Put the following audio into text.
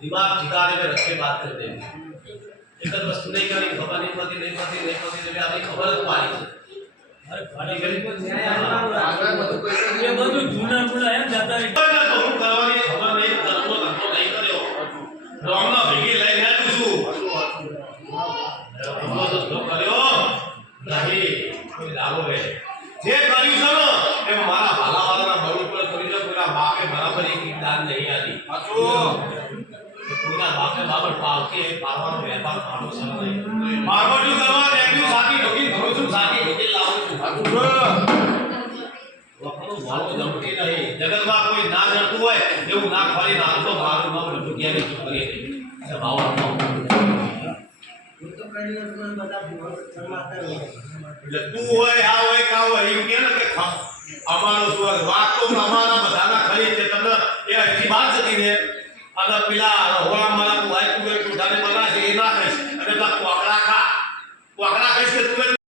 दिमाग ठिकाने में रख के बात करते हैं एक वस्तु नहीं करी खबर नहीं पति जब आपकी खबर तो पाई अरे फाड़ी गली को न्याय ये બધું જૂના જૂના એમ જાતા રહે તો હું કરવાની ખબર નહીં કરતો નહીં કર્યો રોમના ભેગી લઈને આવ્યો છું તો કર્યો નહીં કોઈ લાવો હે જે કર્યું છે ને એ મારા ભાલાવાળાના બળ ઉપર કરી દો કોઈના બાપે બરાબર એક દાન નહીં આલી સાચું કોઈના બાપે બાબર પાવકે પારવાનો વેપાર મારો છે નહીં મારવાડું કરવા દેખ્યું સાથી ઢોકી ભરું છું સાથી ઢોકી લાવું છું સાચું વખતો મારો જમતી નહીં જગતમાં કોઈ ના જડતું હોય એવું ના ખરી ના તો મારું નામ રજૂ ક્યારે ચૂપ કરીએ છે ભાવ આપો તો કરીને બધા શરમાતા નહીં એટલે તું હોય આ હોય કા હોય એમ કે ને કે અમારો શું વાત તો અમારા બધાના ખરી છે તમને એ હજી વાત જતી ને અને પેલા હોળા